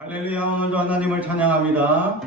할렐루야. 오늘도 하나님을 찬양합니다.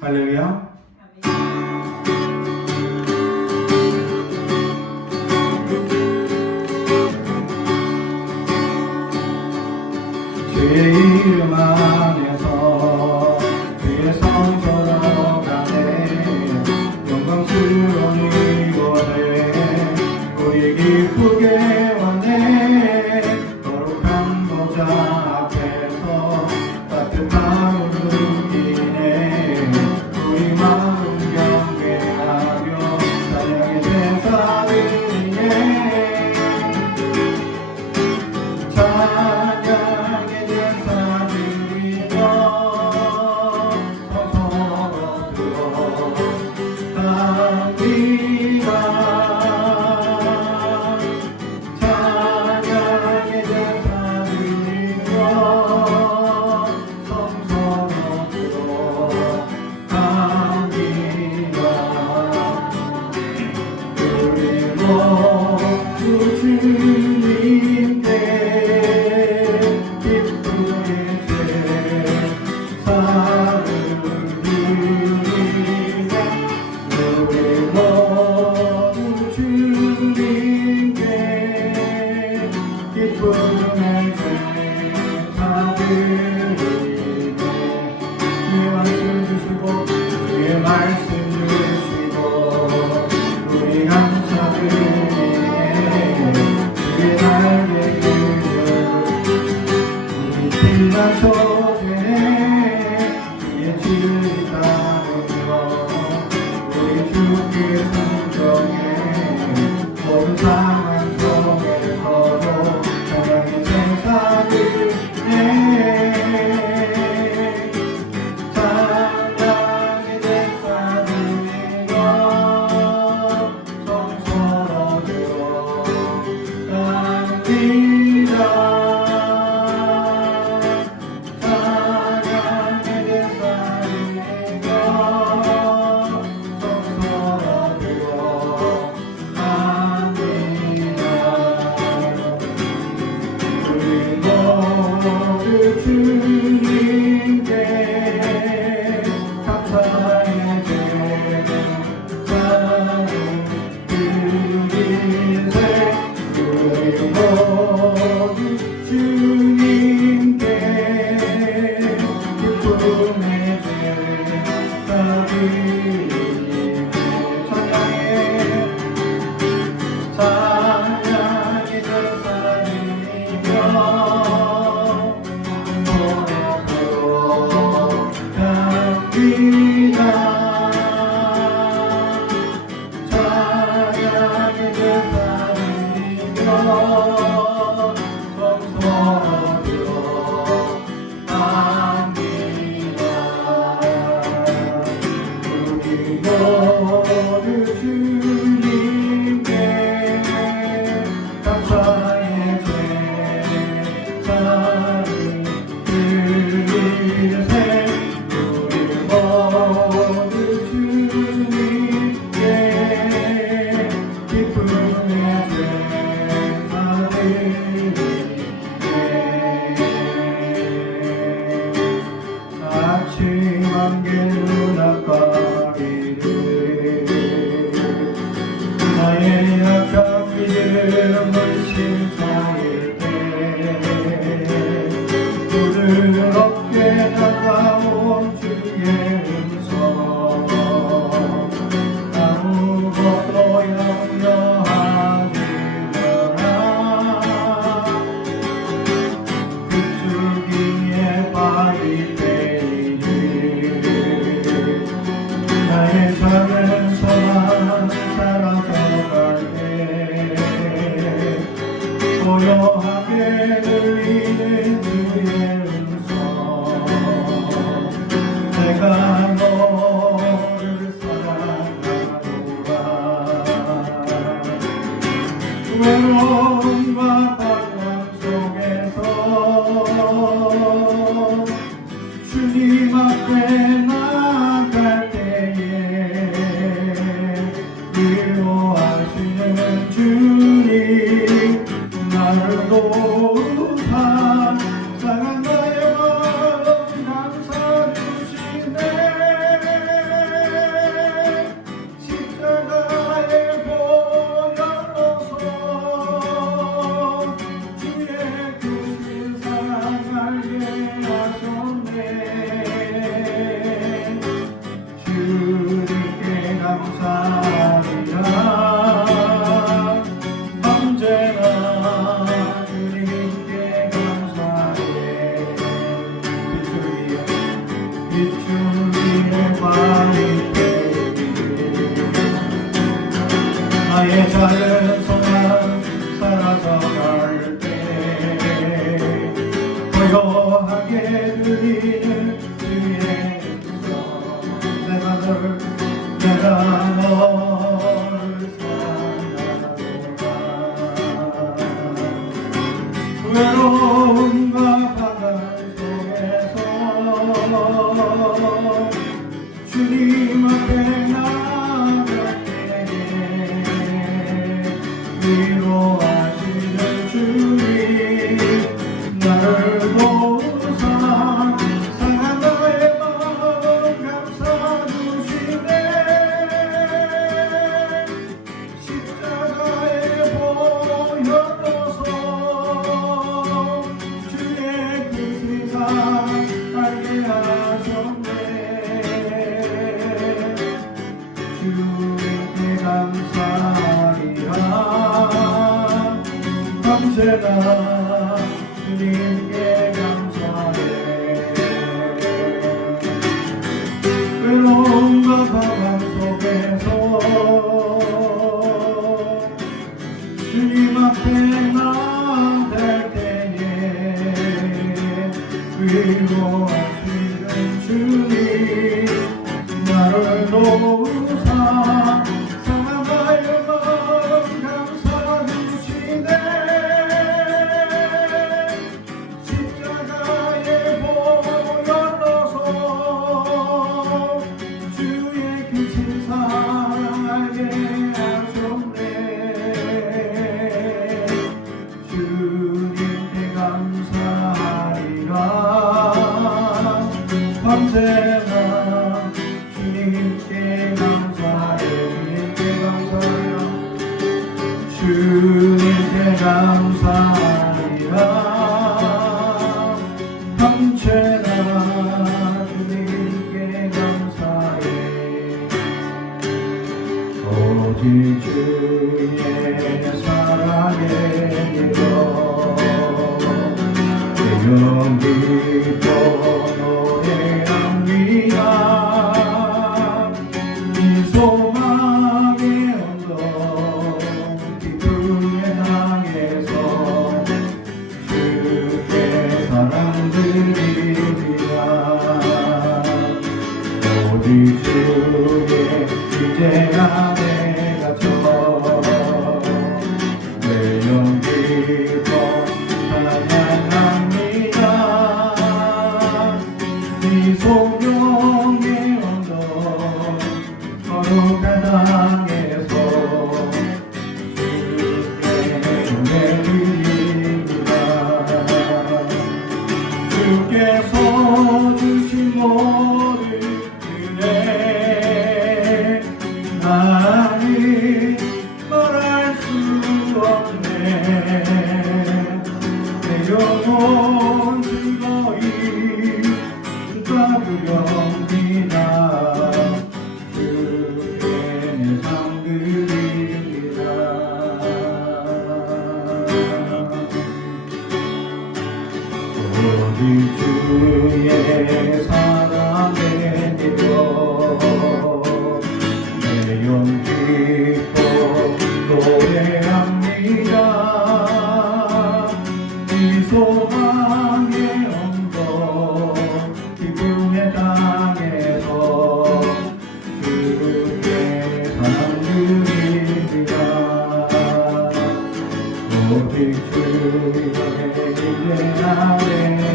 할렐루야. 주의 이름 안에서 주의 성소로 가네 영광스러운 이곳에 우리 기쁘게 왔네 거룩한 보좌 앞에서 따뜻한 누기네 우리 마음 경배하며 찬양의 제사 드리네 찬양의 제사 드리며 성소로 들어갑니다 찬양의 제사 드리며 성소로 들어갑니다 우리 모두 주님께 기쁨의 제사를 드리자 우리 모두 주님께 기쁨의 제사 드리자 주의 말씀 주시고 주의 말씀 주시고 우리 감사드리네 주의 날개 그려 우리 빛난 초대에 주의 지을 따르며 우리 주께 순종해 모든 상황 속에서도 찬양의 제사 드리네 찬양의 제사 드리며 성소로 들어갑니다 찬양의 제사 드리며 성소로 들어갑니다 우리 모두 주님께 감사의 제사를 드리세 우리 모두 주님께 기쁨의 제사 드리세 찬양의 제사 드리며 갑니다 관계 눈앞가리를 나의 약한 믿음을 신사일 때 부드럽게 다가온 주의 음성 아무것도 염려하지 마라 빗줄기에 빠질 때이지 나의 작은 소망 사라져갈 때 고요하게 들리는 주의 음성 내가 너를 사랑하노라 외로움과 방황 속에서 주님 앞에 나갈 때에 위로하시는 주님 나를 도우사 사랑 나의 마음 감사 주시네 십자가에 보혈로서 주의 크신 사랑 알게 하셨네 주님께 감사하리라 언제나 주님께 감사해 빗줄기에 빠질 때 나의 작은 소망 사라져갈 때 고요하게 들리는 주의 음성 내가 너를 사랑하노라 외로움과 바다 속에서 주님 앞에 나갈 때에 위로하시는 주님 나를 도우사 상한 나의 마음 감사 주시네 십자가에 보혈로서 주의 크신 사랑 알게 하셨네 주님께 감사하리라 언제나 주님께 감사해 외로움과 방황 속에서 주님 앞에 나갈 때에 위로하시는 주님 나를 도우사 상한 나의 마음 감사 주시네 십자가에 보혈로서 주의 크신 사랑 알게 하셨네 주님께 감사하리라 언제나 주님께 감사해 주님께 감사하리라 언제나 주님께 감사해 오직 주의 사랑에 믿어 영원히 또 노래합니다 이 소망의 언덕 기쁨의 땅에서 주께 사랑드립니다 오직 주의 이제 안에 갇혀 내 영기도 찬양합니다 이 소명의 언덕 거룩한 땅에서 주께 노래드립니다 주께서 주신 모든 주께 내 삶 드립니다. 오직 주의 사랑에 믿어 내 용기로 노래합니다. 이 소망의 언덕 기쁨의 땅에서 주께 사랑 드립니다. 오직 주의 이제 나의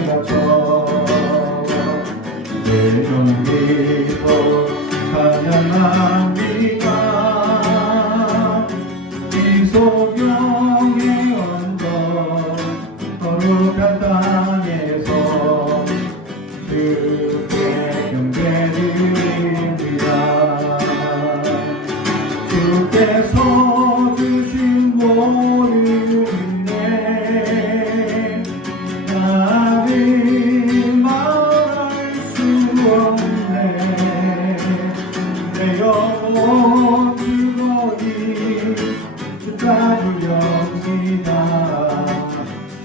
갇혀 내 용기로 찬양합니다. 이 소경의 언덕 거룩한 땅에서 주께 경배드립니다. 주께서 주신 모든 은혜 나를 말할 수 없네. 내 영혼 그거이 주가두렵니다.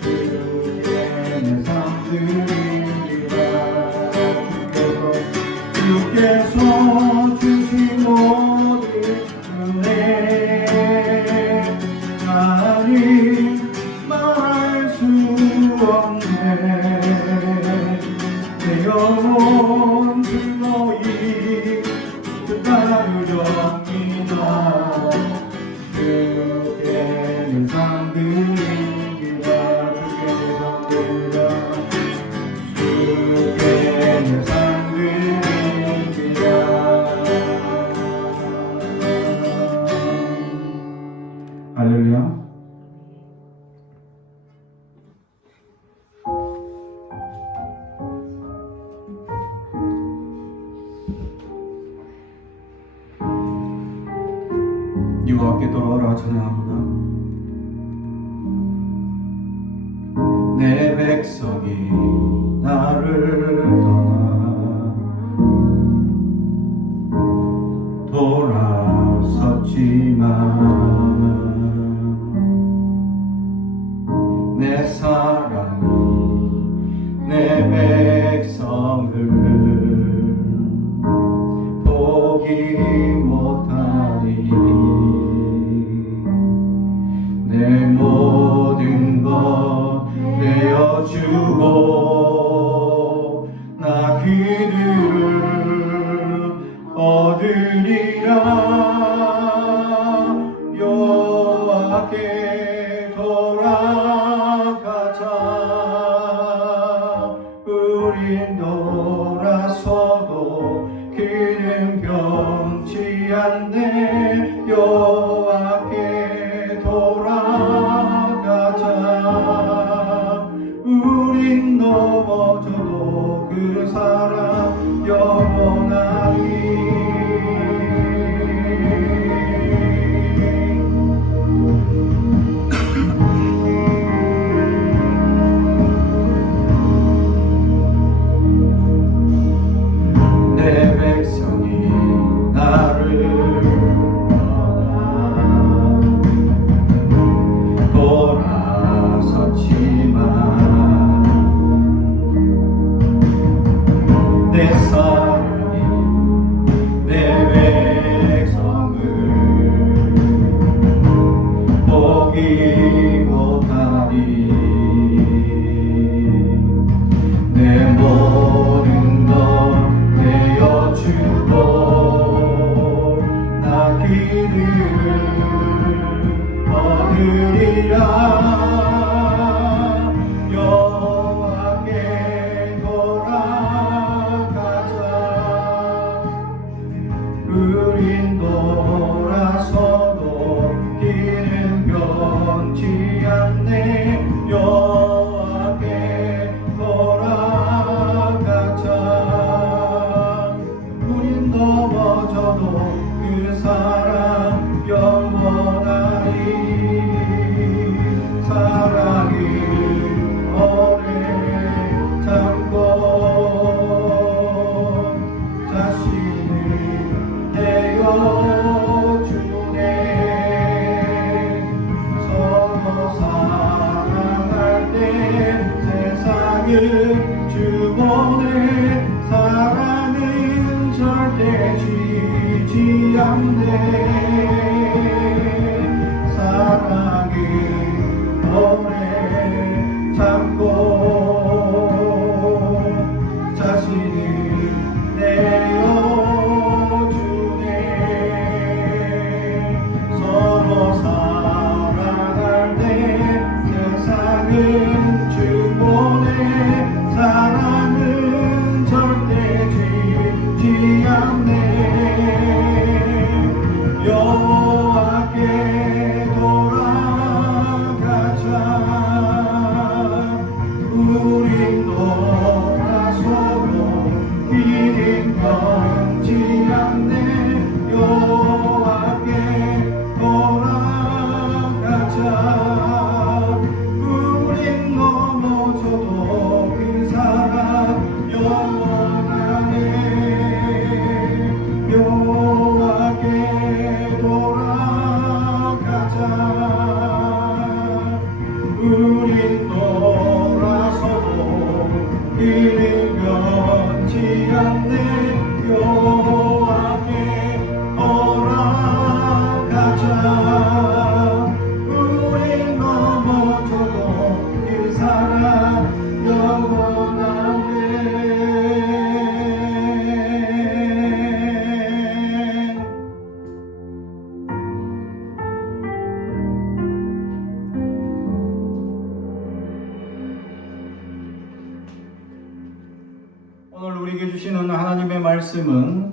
주께 내 삶 드립니다. 주께서 주신 모든 은혜 나를 말할 수 없네. 내 영혼 그거이 주가두렵니다. 주께 내 삶 드립니다. 주께 내 삶 드립니다. 할렐루야. 이와 함께 돌아오라 찬양합니다. 내 백성이 나를 떠나 돌아섰지만 내 사랑이 내 백성을 포기 못하리. 내 모든 것 내어주고 나 그들을 얻으리라. 여호와께 돌아가자. 우린 돌아서도 그는 변치 않네. 여호와께 돌아가자. 우린 넘어져도 그 사랑 영원하리. 내 백성이 나를 돌아섰지만 내 사랑 변치 않네. 여호와께 돌아가자. 우린 넘어져도 그 사랑 영원하네. 여호와께 돌아가자. 우린 돌아서도 이를 변치 않네. 여호와께 돌아가자. 우린 넘어져도 그 사랑 영원하네. 오늘 우리에게 주시는 하나님의 말씀은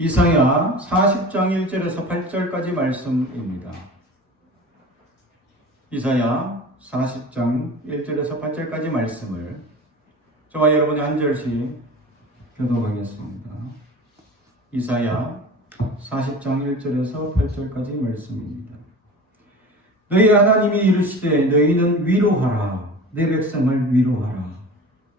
이사야 40장 1절에서 8절까지 말씀입니다. 이사야 40장 1절에서 8절까지 말씀을 저와 여러분이 한 절씩 교독하겠습니다. 이사야 40장 1절에서 8절까지 말씀입니다. 너희 하나님이 이르시되 너희는 위로하라. 내 백성을 위로하라.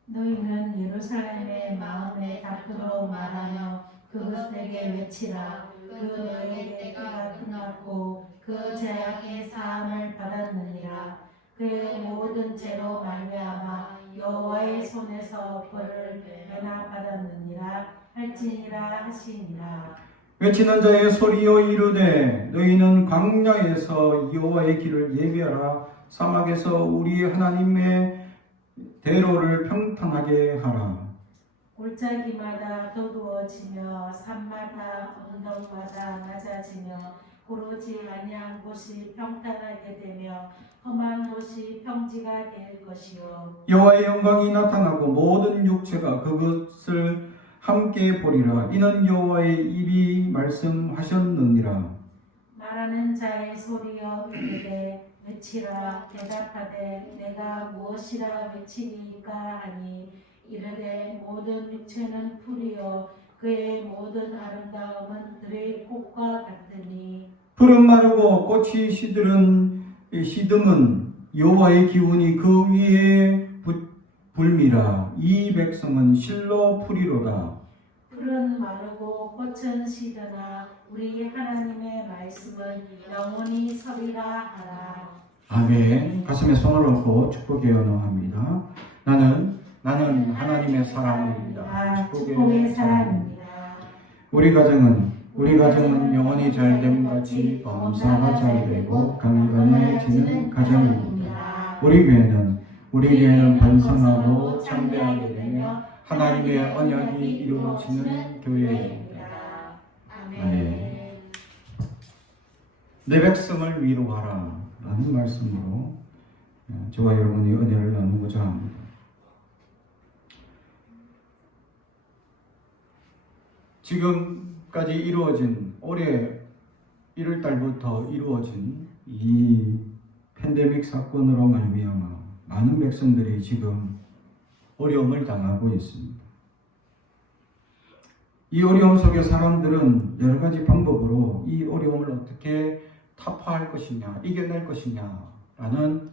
너희는 예루살렘의 마음에 밖으로 말하며 그것에게 외치라. 그 너희의 때가 끝났고 그 죄악의 사함을 받았느니라. 그의 모든 죄로 말미암아 여호와의 손에서 벌을 면하받았느니라 할지니라 하시니라. 외치는 자의 소리여 이르되 너희는 광야에서 여호와의 길을 예비하라. 사막에서 우리 하나님의 대로를 평탄하게 하라. 골짜기마다 더두어지며 산마다 언덕마다 낮아지며 고르지 아니한 곳이 평탄하게 되며 험한 곳이 평지가 될 것이요. 여호와의 영광이 나타나고 모든 육체가 그것을 함께 보리라. 이는 여호와의 입이 말씀하셨느니라. 말하는 자의 소리여 이르되 외치라. 대답하되 내가 무엇이라 외치리까 하니 이르되 모든 육체는 풀이요 그의 모든 아름다움은 들의 꽃과 같으니. 풀은 마르고 꽃이 시듬은 여호와의 기운이 그 위에 불미라. 이 백성은 실로 풀이로다. 풀은 마르고 꽃은 시드나 우리 하나님의 말씀은 영원히 서리라 하라. 아멘. 가슴에 손을 얹고 축복의 언어합니다. 나는 하나님의 사람입니다. 축복의 사람입니다. 우리 가정은 영원히 잘됨 같이 범사가 잘되고 강건해지는 가정입니다. 우리 교회는 번성하고 창대하게 되며 하나님의 언약이 이루어지는 교회입니다. 아멘. 내 백성을 위로하라 라는 말씀으로 저와 여러분이 은혜를 나누고자 합니다. 지금까지 이루어진 올해 1월달부터 이루어진 이 팬데믹 사건으로 말미암아 많은 백성들이 지금 어려움을 당하고 있습니다. 이 어려움 속에 사람들은 여러 가지 방법으로 이 어려움을 어떻게 타파할 것이냐, 이겨낼 것이냐라는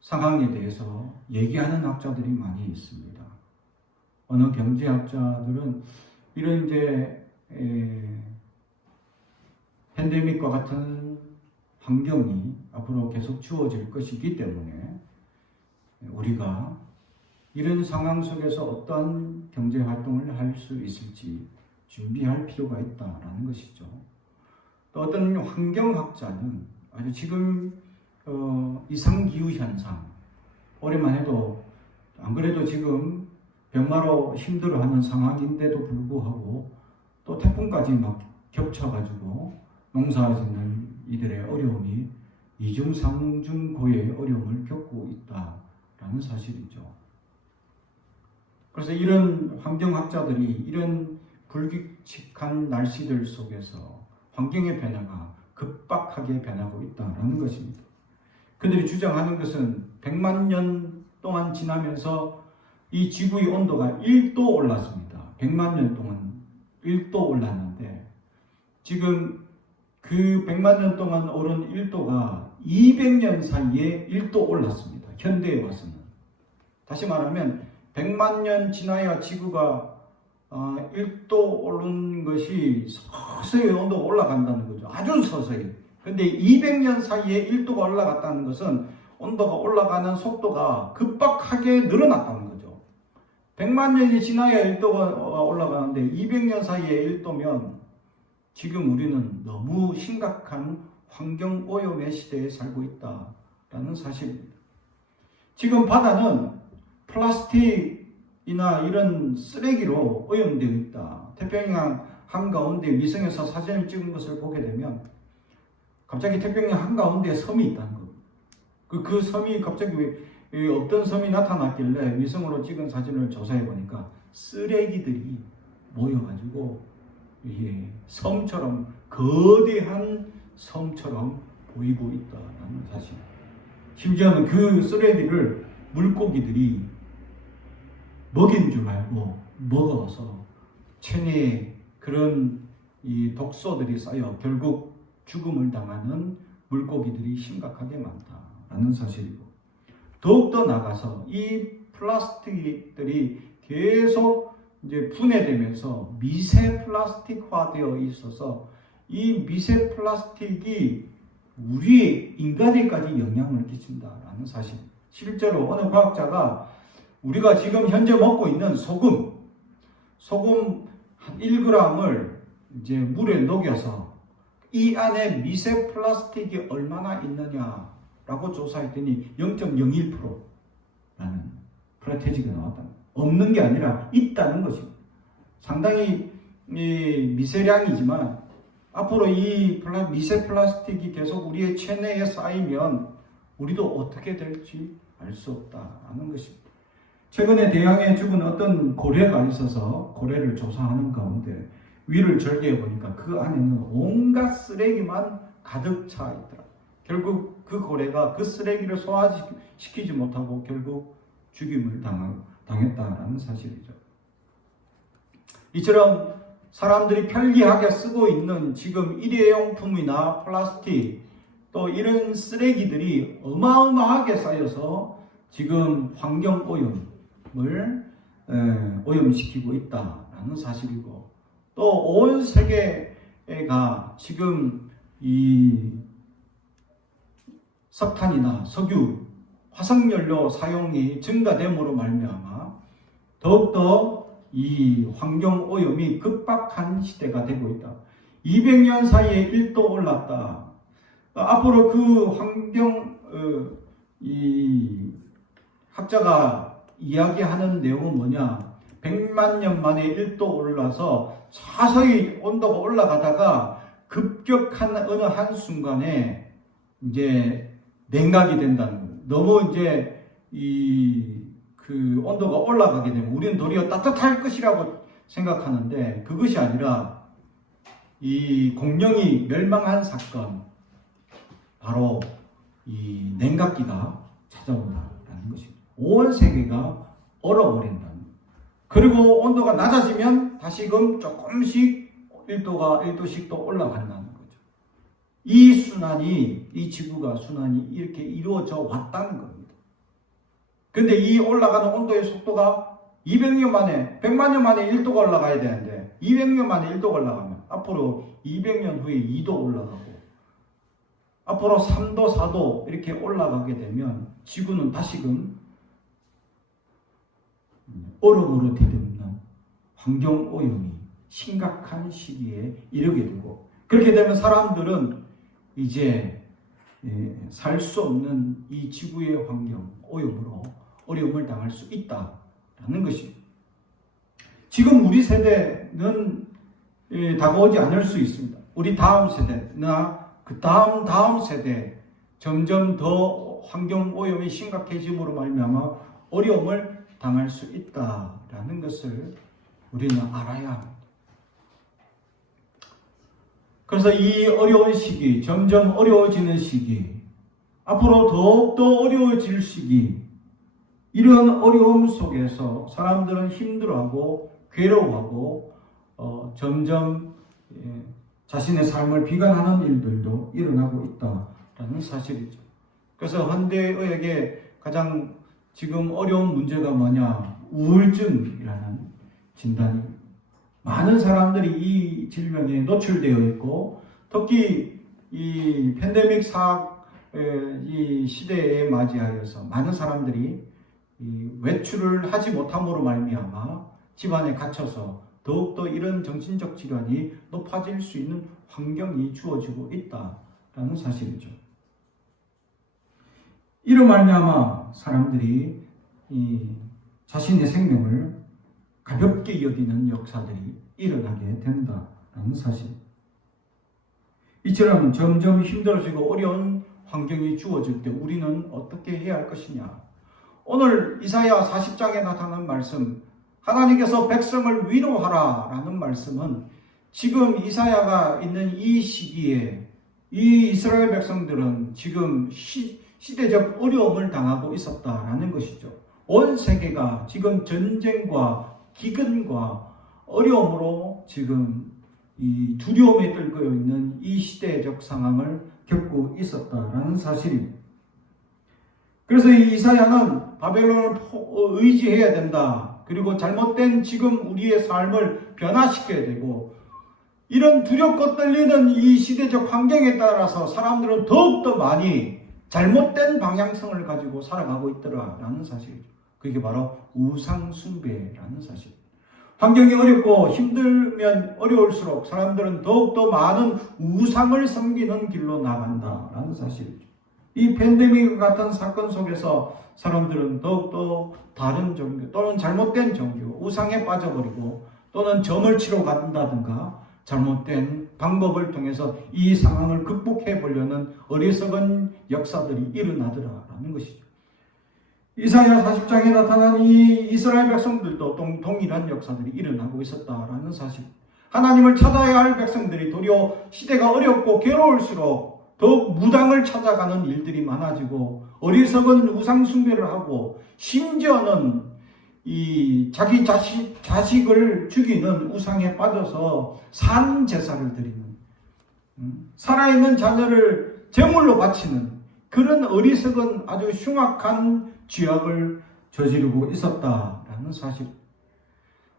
상황에 대해서 얘기하는 학자들이 많이 있습니다. 어느 경제학자들은 이런 팬데믹과 같은 환경이 앞으로 계속 주어질 것이기 때문에 우리가 이런 상황 속에서 어떤 경제 활동을 할 수 있을지 준비할 필요가 있다라는 것이죠. 또 어떤 환경학자는 아주 지금 이상기후 현상, 올해만 해도 안 그래도 지금 병마로 힘들어하는 상황인데도 불구하고 또 태풍까지 막 겹쳐가지고 농사짓는 이들의 어려움이 이중 삼중 고의 어려움을 겪고 있다라는 사실이죠. 그래서 이런 환경학자들이 이런 불규칙한 날씨들 속에서 환경의 변화가 급박하게 변하고 있다는 것입니다. 그들이 주장하는 것은 100만 년 동안 지나면서 이 지구의 온도가 1도 올랐습니다. 100만 년 동안 1도 올랐는데 지금 그 100만 년 동안 오른 1도가 200년 사이에 1도 올랐습니다. 현대에 와서는. 다시 말하면 100만 년 지나야 지구가 1도 오른 것이 서서히 온도가 올라간다는 거죠. 아주 서서히. 근데 200년 사이에 1도가 올라갔다는 것은 온도가 올라가는 속도가 급박하게 늘어났다는 거죠. 100만 년이 지나야 1도가 올라가는데 200년 사이에 1도면 지금 우리는 너무 심각한 환경 오염의 시대에 살고 있다라는 사실입니다. 지금 바다는 플라스틱이나 이런 쓰레기로 오염되어 있다. 태평양 한가운데 위성에서 사진을 찍은 것을 보게 되면 갑자기 태평양 한가운데 섬이 있다는 겁니다. 그 섬이 갑자기 왜 어떤 섬이 나타났길래 위성으로 찍은 사진을 조사해 보니까 쓰레기들이 모여가지고 섬처럼 거대한 섬처럼 보이고 있다는 사실. 심지어는 그 쓰레기를 물고기들이 먹인 줄 알고 먹어서 체내에 그런 이 독소들이 쌓여 결국 죽음을 당하는 물고기들이 심각하게 많다라는 사실이고, 더욱더 나가서 이 플라스틱들이 계속 이제 분해되면서 미세 플라스틱화 되어 있어서 이 미세 플라스틱이 우리 인간에까지 영향을 끼친다라는 사실. 실제로 어느 과학자가 우리가 지금 현재 먹고 있는 소금 한 1g을 이제 물에 녹여서 이 안에 미세 플라스틱이 얼마나 있느냐라고 조사했더니 0.01%라는 프라테지가 나왔다. 없는 게 아니라 있다는 것입니다. 상당히 미세량이지만 앞으로 이 미세 플라스틱이 계속 우리의 체내에 쌓이면 우리도 어떻게 될지 알 수 없다는 것입니다. 최근에 대양에 죽은 어떤 고래가 있어서 고래를 조사하는 가운데 위를 절개해 보니까 그 안에는 온갖 쓰레기만 가득 차 있더라. 결국 그 고래가 그 쓰레기를 소화시키지 못하고 결국 죽임을 당했다는 사실이죠. 이처럼 사람들이 편리하게 쓰고 있는 지금 일회용품이나 플라스틱 또 이런 쓰레기들이 어마어마하게 쌓여서 지금 환경 오염을 오염시키고 있다라는 사실이고, 또 온 세계가 지금 이 석탄이나 석유, 화석연료 사용이 증가됨으로 말미암아 더욱더 이 환경 오염이 급박한 시대가 되고 있다. 200년 사이에 1도 올랐다. 앞으로 그 환경 이 학자가 이야기하는 내용은 뭐냐? 100만 년 만에 1도 올라서 서서히 온도가 올라가다가 급격한 어느 한 순간에 이제 냉각이 된다는 거예요. 너무 이제 그 온도가 올라가게 되면 우리는 도리어 따뜻할 것이라고 생각하는데 그것이 아니라 이 공룡이 멸망한 사건, 바로 이 냉각기가 찾아온다는 것입니다. 온 세계가 얼어버린다는 거예요. 그리고 온도가 낮아지면 다시금 조금씩 1도씩 또 올라간다는 거죠. 이 순환이, 이 지구가 순환이 이렇게 이루어져 왔다는 겁니다. 근데 이 올라가는 온도의 속도가 200년 만에, 100만 년 만에 1도가 올라가야 되는데 200년 만에 1도가 올라가면 앞으로 200년 후에 2도 올라가고 앞으로 3도, 4도 이렇게 올라가게 되면 지구는 다시금 얼음으로 뒤덮는 환경오염이 심각한 시기에 이르게 되고, 그렇게 되면 사람들은 이제 살 수 없는 이 지구의 환경 오염으로 어려움을 당할 수 있다라는 것입니다. 지금 우리 세대는 다가오지 않을 수 있습니다. 우리 다음 세대나 그 다음 세대 점점 더 환경 오염이 심각해짐으로 말미암아 어려움을 당할 수 있다라는 것을 우리는 알아야 합니다. 그래서 이 어려운 시기, 점점 어려워지는 시기, 앞으로 더욱더 어려워질 시기, 이런 어려움 속에서 사람들은 힘들어하고 괴로워하고 점점 자신의 삶을 비관하는 일들도 일어나고 있다라는 사실이죠. 그래서 현대의학의 가장 지금 어려운 문제가 뭐냐? 우울증이라는 진단이 많은 사람들이 이 질병에 노출되어 있고 특히 이 팬데믹 이 시대에 맞이하여서 많은 사람들이 이 외출을 하지 못함으로 말미암아 집안에 갇혀서 더욱더 이런 정신적 질환이 높아질 수 있는 환경이 주어지고 있다라는 사실이죠. 이로 말미암아 사람들이 이 자신의 생명을 가볍게 여기는 역사들이 일어나게 된다라는 사실. 이처럼 점점 힘들어지고 어려운 환경이 주어질 때 우리는 어떻게 해야 할 것이냐? 오늘 이사야 40장에 나타난 말씀, 하나님께서 백성을 위로하라 라는 말씀은 지금 이사야가 있는 이 시기에 이 이스라엘 백성들은 지금 시대적 어려움을 당하고 있었다라는 것이죠. 온 세계가 지금 전쟁과 기근과 어려움으로 지금 이 두려움에 떨고 있는 이 시대적 상황을 겪고 있었다라는 사실입니다. 그래서 이 이사야는 바벨론을 의지해야 된다. 그리고 잘못된 지금 우리의 삶을 변화시켜야 되고 이런 두렵고 떨리는 이 시대적 환경에 따라서 사람들은 더욱더 많이 잘못된 방향성을 가지고 살아가고 있더라라는 사실이죠. 그게 바로 우상숭배라는 사실. 환경이 어렵고 힘들면 어려울수록 사람들은 더욱더 많은 우상을 섬기는 길로 나간다라는 사실이죠. 이 팬데믹 같은 사건 속에서 사람들은 더욱더 다른 종교 또는 잘못된 종교, 우상에 빠져버리고 또는 점을 치러 간다든가 잘못된 방법을 통해서 이 상황을 극복해 보려는 어리석은 역사들이 일어나더라라는 것이죠. 이사야 40장에 나타난 이 이스라엘 백성들도 동일한 역사들이 일어나고 있었다라는 사실. 하나님을 찾아야 할 백성들이 도리어 시대가 어렵고 괴로울수록 더욱 무당을 찾아가는 일들이 많아지고 어리석은 우상 숭배를 하고 심지어는 이 자기 자식을 죽이는 우상에 빠져서 산 제사를 드리는 살아있는 자녀를 제물로 바치는 그런 어리석은 아주 흉악한 죄악을 저지르고 있었다라는 사실.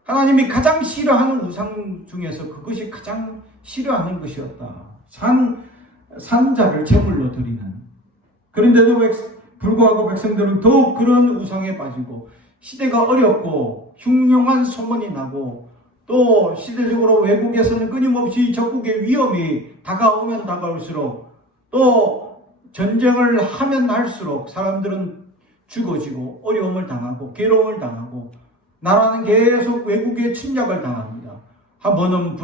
하나님이 가장 싫어하는 우상 중에서 그것이 가장 싫어하는 것이었다. 산자를 제물로 드리는. 그런데도 불구하고 백성들은 더욱 그런 우상에 빠지고 시대가 어렵고 흉흉한 소문이 나고 또 시대적으로 외국에서는 끊임없이 적국의 위험이 다가오면 다가올수록 또 전쟁을 하면 할수록 사람들은 죽어지고 어려움을 당하고 괴로움을 당하고 나라는 계속 외국의 침략을 당합니다. 한 번은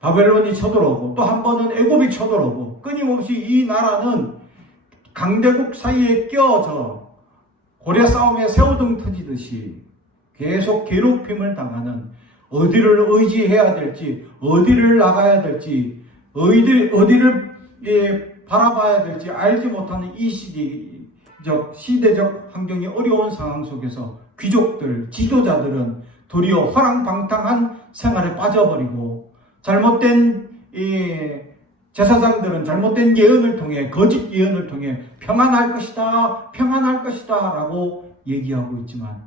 바벨론이 쳐들어오고 또 한 번은 애굽이 쳐들어오고 끊임없이 이 나라는 강대국 사이에 껴져 고려 싸움에 새우등 터지듯이 계속 괴롭힘을 당하는 어디를 의지해야 될지 어디를 나가야 될지 어디를 바라봐야 될지 알지 못하는 이 시대적 환경이 어려운 상황 속에서 귀족들, 지도자들은 도리어 허랑방탕한 생활에 빠져버리고 잘못된 제사장들은 잘못된 예언을 통해 거짓 예언을 통해 평안할 것이다 라고 얘기하고 있지만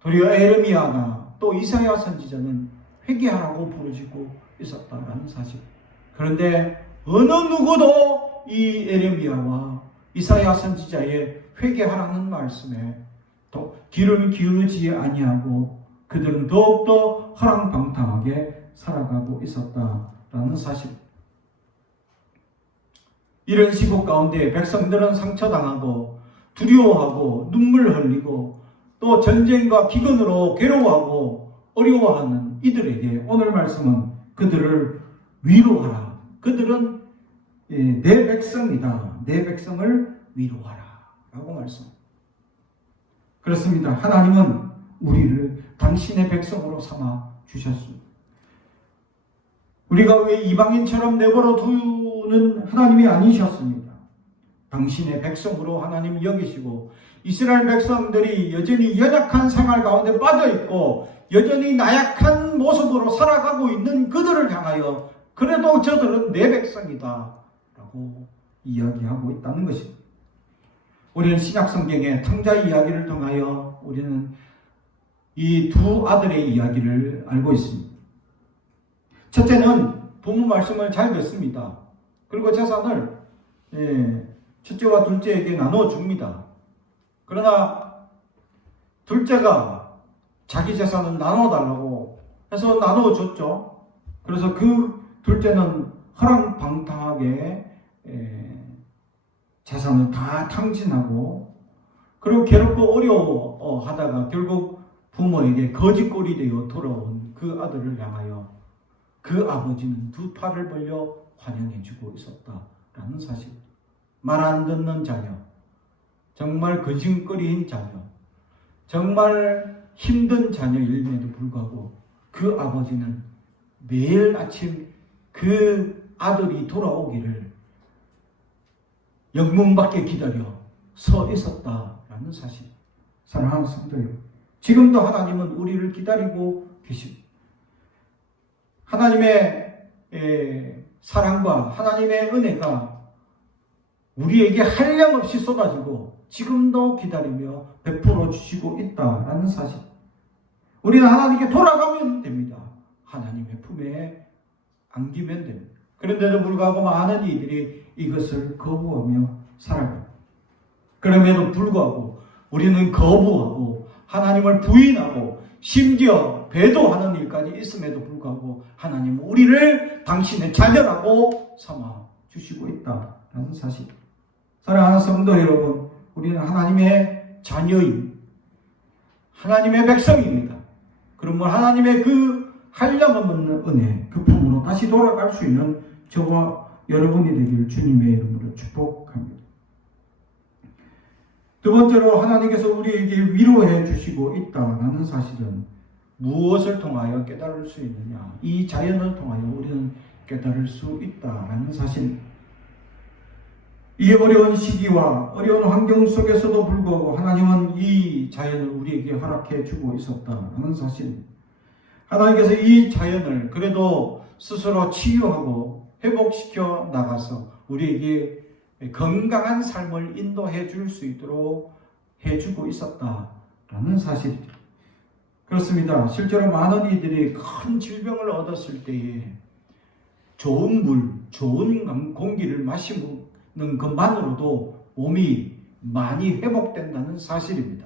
도리어 에레미야나 또 이사야 선지자는 회개하라고 부르짖고 있었다라는 사실. 그런데 어느 누구도 이 에레미야와 이사야 선지자의 회개하라는 말씀에 귀를 기울이지 아니하고 그들은 더욱더 허랑방탕하게 살아가고 있었다라는 사실. 이런 시국 가운데 백성들은 상처당하고 두려워하고 눈물 흘리고 또 전쟁과 기근으로 괴로워하고 어려워하는 이들에게 오늘 말씀은 그들을 위로하라. 그들은 내 백성이다. 내 백성을 위로하라. 라고 말씀합니다. 그렇습니다. 하나님은 우리를 당신의 백성으로 삼아 주셨습니다. 우리가 왜 이방인처럼 내버려 두는 하나님이 아니셨습니다. 당신의 백성으로 하나님 여기시고 이스라엘 백성들이 여전히 연약한 생활 가운데 빠져있고 여전히 나약한 모습으로 살아가고 있는 그들을 향하여 그래도 저들은 내 백성이다 라고 이야기하고 있다는 것입니다. 우리는 신약성경의 탕자 이야기를 통하여 우리는 이 두 아들의 이야기를 알고 있습니다. 첫째는 부모 말씀을 잘 듣습니다. 그리고 재산을 첫째와 둘째에게 나눠줍니다. 그러나 둘째가 자기 재산을 나눠달라고 해서 나눠줬죠. 그래서 그 둘째는 허랑방탕하게 재산을 다 탕진하고 그리고 괴롭고 어려워하다가 결국 부모에게 거지꼴이 되어 돌아온 그 아들을 향하여 그 아버지는 두 팔을 벌려 환영해주고 있었다라는 사실. 말 안 듣는 자녀, 정말 근심거리인 자녀, 정말 힘든 자녀임에도 불구하고 그 아버지는 매일 아침 그 아들이 돌아오기를 영문 밖에 기다려 서 있었다라는 사실. 사랑하는 성도 여러분, 지금도 하나님은 우리를 기다리고 계십니다. 하나님의 사랑과 하나님의 은혜가 우리에게 한량없이 쏟아지고 지금도 기다리며 베풀어 주시고 있다라는 사실. 우리는 하나님께 돌아가면 됩니다. 하나님의 품에 안기면 됩니다. 그런데도 불구하고 많은 이들이 이것을 거부하며 살아갑니다. 그럼에도 불구하고 우리는 거부하고 하나님을 부인하고 심지어 배도하는 일까지 있음에도 불구하고 하나님은 우리를 당신의 자녀라고 삼아 주시고 있다라는 사실. 사랑하는 성도 여러분, 우리는 하나님의 자녀임, 하나님의 백성입니다. 그러면 하나님의 그 한량없는 은혜, 그 품으로 다시 돌아갈 수 있는 저와 여러분이 되길 주님의 이름으로 축복합니다. 두 번째로 하나님께서 우리에게 위로해 주시고 있다는 사실은 무엇을 통하여 깨달을 수 있느냐? 이 자연을 통하여 우리는 깨달을 수 있다는 사실. 이 어려운 시기와 어려운 환경 속에서도 불구하고 하나님은 이 자연을 우리에게 허락해 주고 있었다는 사실. 하나님께서 이 자연을 그래도 스스로 치유하고 회복시켜 나가서 우리에게 건강한 삶을 인도해 줄 수 있도록 해주고 있었다라는 사실이죠. 그렇습니다. 실제로 많은 이들이 큰 질병을 얻었을 때에 좋은 물, 좋은 공기를 마시는 것만으로도 몸이 많이 회복된다는 사실입니다.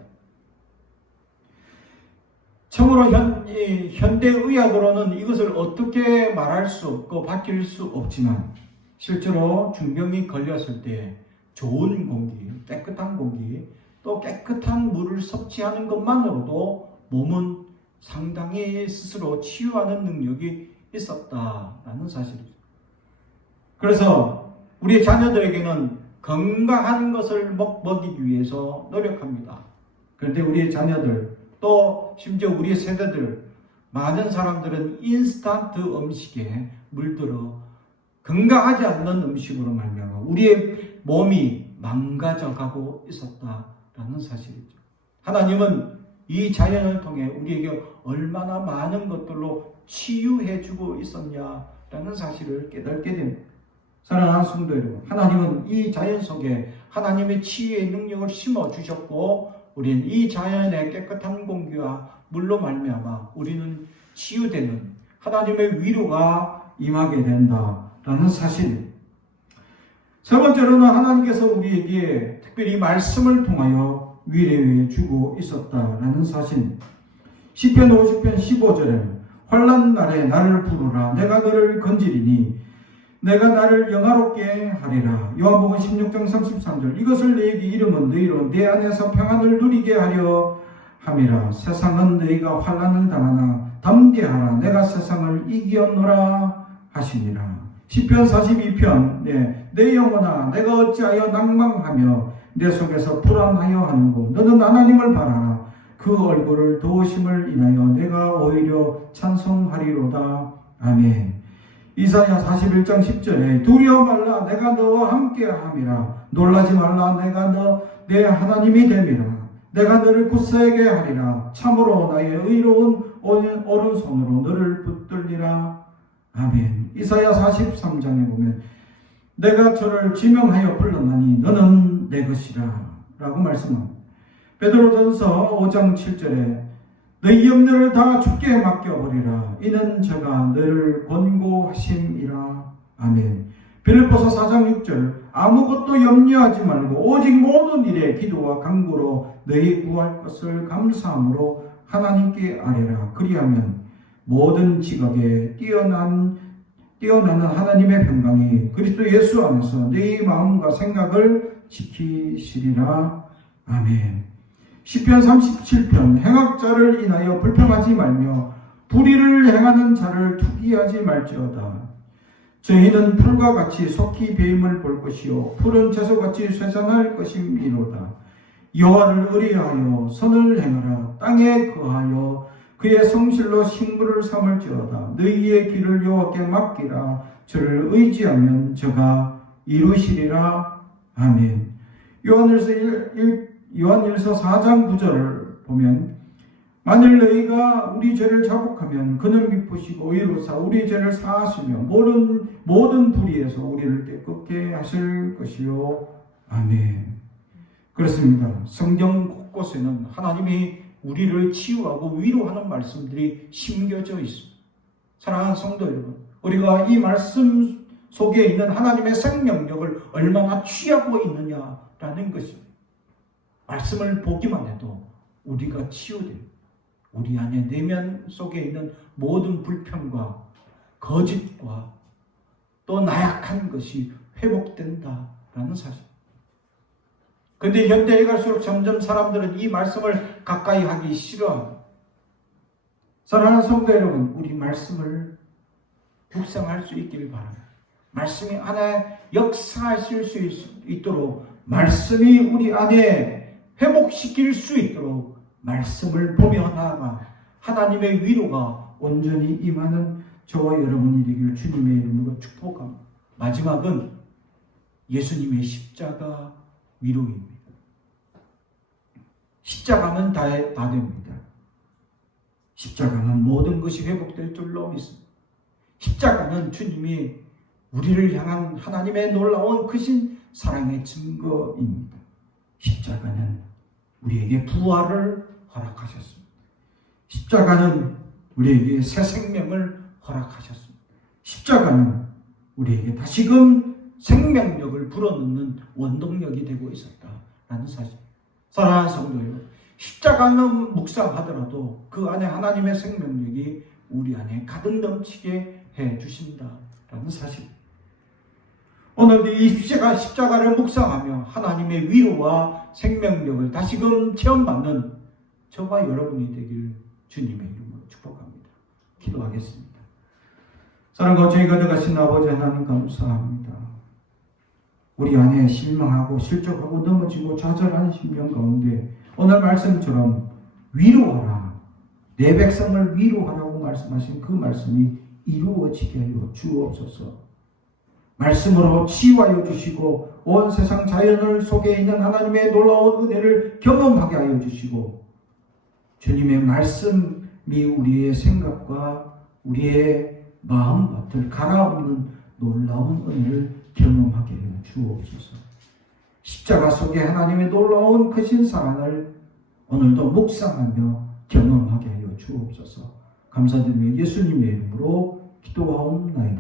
참으로 현대의학으로는 이것을 어떻게 말할 수 없고 바뀔 수 없지만 실제로 중병이 걸렸을 때 좋은 공기, 깨끗한 공기, 또 깨끗한 물을 섭취하는 것만으로도 몸은 상당히 스스로 치유하는 능력이 있었다라는 사실이죠. 그래서 우리 자녀들에게는 건강한 것을 먹이기 위해서 노력합니다. 그런데 우리의 자녀들, 또 심지어 우리의 세대들, 많은 사람들은 인스턴트 음식에 물들어 건강하지 않는 음식으로 말미암아 우리의 몸이 망가져가고 있었다라는 사실이죠. 하나님은 이 자연을 통해 우리에게 얼마나 많은 것들로 치유해주고 있었냐라는 사실을 깨닫게 됩니다. 사랑하는 성도 여러분, 하나님은 이 자연 속에 하나님의 치유의 능력을 심어주셨고 우리는 이 자연의 깨끗한 공기와 물로 말미암아 우리는 치유되는 하나님의 위로가 임하게 된다라는 사실. 세 번째로는 하나님께서 우리에게 특별히 말씀을 통하여 위로해 주고 있었다라는 사실. 시편 50편 15절에 환난 날에 나를 부르라 내가 너를 건지리니 내가 나를 영화롭게 하리라. 요한복음 16장 33절 이것을 너희에게 이름은 너희로 내 안에서 평안을 누리게 하려 함이라. 세상은 너희가 환난을 당하나 담대하라 내가 세상을 이기었노라 하시니라. 시편 42편 내 영혼아 내가 어찌하여 낭망하며 내 속에서 불안하여 하는고 너는 하나님을 바라라. 그 얼굴을 도우심을 인하여 내가 오히려 찬송하리로다. 아멘. 이사야 41장 10절에 두려워 말라 내가 너와 함께 함이라. 놀라지 말라. 내가 내 하나님이 됨이라. 내가 너를 굳세게 하리라. 참으로 나의 의로운 오른손으로 너를 붙들리라. 아멘. 이사야 43장에 보면 내가 저를 지명하여 불렀나니 너는 내 것이라 라고 말씀합니다. 베드로전서 5장 7절에 너희 염려를 다 주께 맡겨버리라. 이는 저가 너를 권고하심이라. 아멘. 빌립보서 4장 6절 아무것도 염려하지 말고 오직 모든 일에 기도와 간구로 너희 구할 것을 감사함으로 하나님께 아뢰라. 그리하면 모든 지각에 뛰어나는 하나님의 평강이 그리스도 예수 안에서 너희 마음과 생각을 지키시리라. 아멘. 시편 37편 행악자를 인하여 불평하지 말며 불의를 행하는 자를 투기하지 말지어다. 저희는 풀과 같이 속히 배임을 볼 것이요 푸른 채소같이 쇠잔할 것임이로다. 여호와를 의뢰하여 선을 행하라. 땅에 거하여 그의 성실로 식물을 삼을지어다. 너희의 길을 여호와께 맡기라. 저를 의지하면 저가 이루시리라. 아멘. 요한일서 4장 9절을 보면 만일 너희가 우리 죄를 자복하면 그는 미쁘시고 의로사 우리 죄를 사하시며 모든 불의에서 우리를 깨끗게 하실 것이요. 아멘. 그렇습니다. 성경 곳곳에는 하나님이 우리를 치유하고 위로하는 말씀들이 심겨져 있습니다. 사랑하는 성도 여러분, 우리가 이 말씀 속에 있는 하나님의 생명력을 얼마나 취하고 있느냐라는 것입니다. 말씀을 보기만 해도 우리가 치유됩니다. 우리 안에 내면 속에 있는 모든 불평과 거짓과 또 나약한 것이 회복된다라는 사실. 그런데 현대에 갈수록 점점 사람들은 이 말씀을 가까이 하기 싫어합니다. 사랑하는 성도 여러분, 우리 말씀을 묵상할 수 있기를 바랍니다. 말씀이 안에 역사하실 수 있도록 말씀이 우리 안에 회복시킬 수 있도록 말씀을 보며 나아가 하나님의 위로가 온전히 임하는 저와 여러분이 되기를 주님의 이름으로 축복합니다. 마지막은 예수님의 십자가 위로입니다. 십자가는 다 됩니다. 십자가는 모든 것이 회복될 줄로 믿습니다. 십자가는 주님이 우리를 향한 하나님의 놀라운 크신 사랑의 증거입니다. 십자가는 우리에게 부활을 허락하셨습니다. 십자가는 우리에게 새 생명을 허락하셨습니다. 십자가는 우리에게 다시금 생명력을 불어넣는 원동력이 되고 있었다라는 사실. 사랑하는 성도 여러분, 십자가는 묵상하더라도 그 안에 하나님의 생명력이 우리 안에 가득 넘치게 해주신다라는 사실. 오늘도 이 십자가를 묵상하며 하나님의 위로와 생명력을 다시금 체험받는 저와 여러분이 되길 주님의 이름으로 축복합니다. 기도하겠습니다. 사랑과 저희 가져가신 아버지 하나님 감사합니다. 우리 안에 실망하고 실족하고 넘어지고 좌절하는 심령 가운데 오늘 말씀처럼 위로하라. 내 백성을 위로하라고 말씀하신 그 말씀이 이루어지게 하여 주옵소서. 말씀으로 치유하여 주시고 온 세상 자연을 속에 있는 하나님의 놀라운 은혜를 경험하게 하여 주시고 주님의 말씀이 우리의 생각과 우리의 마음밭을 갈아엎는 놀라운 은혜를 경험하게 하여 주옵소서. 십자가 속에 하나님의 놀라운 크신 사랑을 오늘도 묵상하며 경험하게 하여 주옵소서. 감사드리며 예수님의 이름으로 기도하옵나이다.